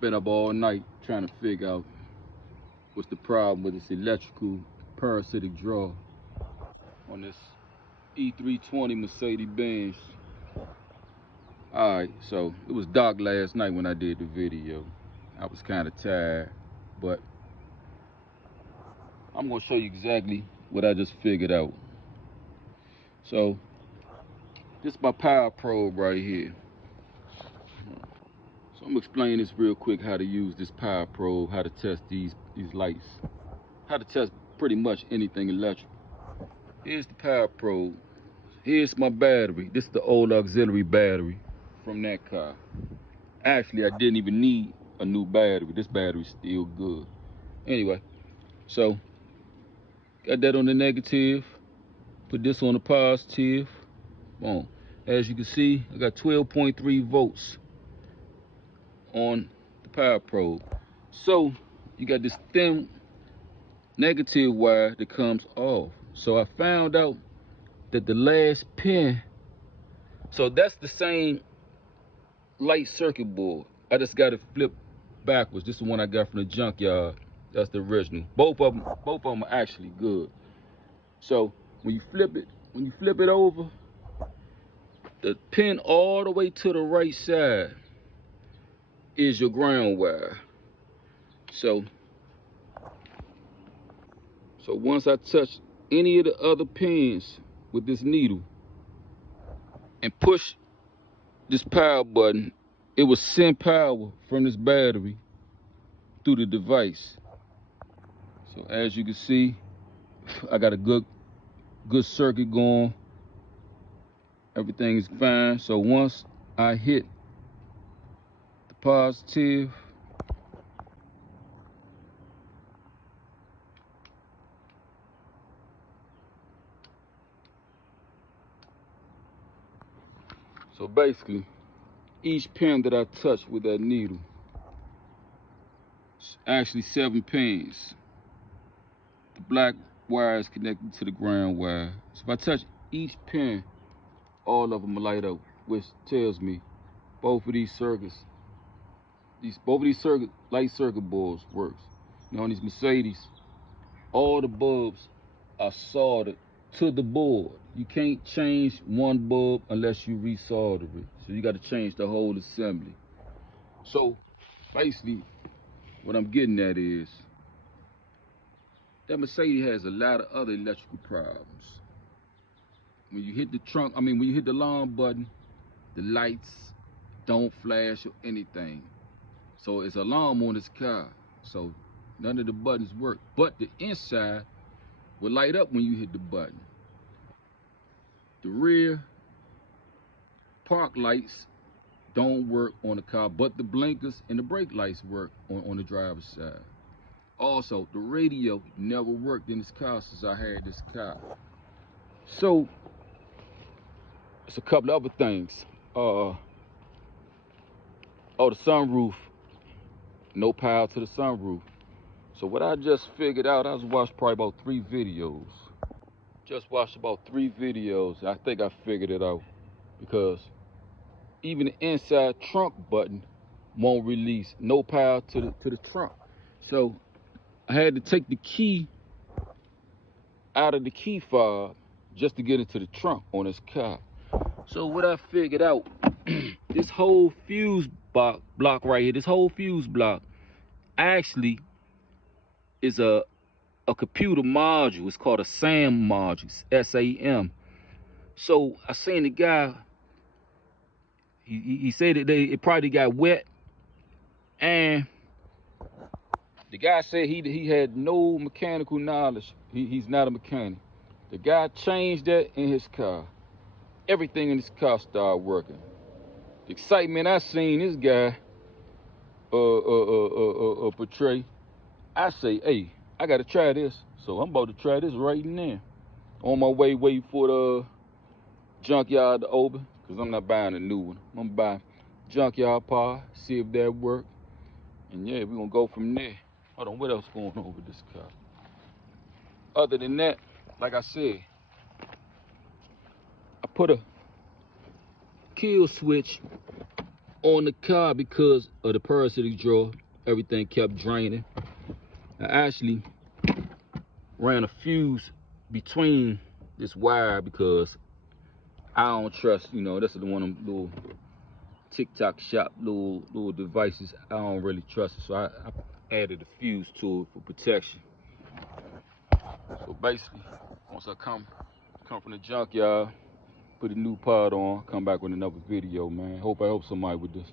Been up all night trying to figure out what's the problem with this electrical parasitic draw on this E320 Mercedes-Benz. Alright, so it was dark last night when I did the video. I was kind of tired, but I'm going to show you exactly what I just figured out. So, this is my power probe right here. So I'm going to explain this real quick, how to use this power probe, how to test these lights, how to test pretty much anything electrical. Here's the power probe. Here's my battery. This is the old auxiliary battery from that car. Actually, I didn't even need a new battery. This battery's still good. Anyway, so got that on the negative. Put this on the positive. Boom. As you can see, I got 12.3 volts on the power probe. So you got this thin negative wire that comes off. So I found out that the last pin, so that's the same light circuit board. I just got it flipped backwards. This is the one I got from the junkyard. That's the original. Both of them are actually good. So when you flip it over, the pin all the way to the right side is your ground wire. So once I touch any of the other pins with this needle and push this power button, it will send power from this battery through the device. So as you can see, I got a good circuit going. Everything is fine. So once I hit the positive, so basically each pin that I touch with that needle, it's actually 7 pins. The black wire is connected to the ground wire. So if I touch each pin, all of them will light up, which tells me both of these circuits, light circuit boards works. Now on these Mercedes, all the bulbs are soldered to the board. You can't change one bulb unless you resolder it. So you got to change the whole assembly. So basically, what I'm getting at is that Mercedes has a lot of other electrical problems. When you hit the trunk, when you hit the alarm button, the lights don't flash or anything. So it's alarm on this car. So none of the buttons work. But the inside will light up when you hit the button. The rear park lights don't work on the car, but the blinkers and the brake lights work on the driver's side. Also, the radio never worked in this car since I had this car. So it's a couple of other things. The sunroof, no power to the sunroof. So what I just figured out, I watched probably about 3 videos. Just watched about 3 videos. I think I figured it out, because even the inside trunk button won't release. No power to the trunk. So I had to take the key out of the key fob just to get into the trunk on this car. So what I figured out, this whole fuse block right here, this whole fuse block actually is a computer module. It's called a SAM module, S-A-M. So I seen the guy, he said that it probably got wet, and the guy said he had no mechanical knowledge. He's not a mechanic. The guy changed that in his car. Everything in this car started working. The excitement I seen this guy portray, I say, hey, I gotta try this. So I'm about to try this right now. On my way, waiting for the junkyard to open, because I'm not buying a new one. I'm gonna buy junkyard power, see if that work. And yeah, we're gonna go from there. Hold on, what else going on with this car? Other than that, like I said, I put a kill switch on the car because of the parasitic drawer. Everything kept draining. I actually ran a fuse between this wire because I don't trust, you know, this is one of them little TikTok shop little devices. I don't really trust it, so I added a fuse to it for protection. So basically, once I come from the junkyard, put a new pod on, come back with another video, man. I hope somebody with this.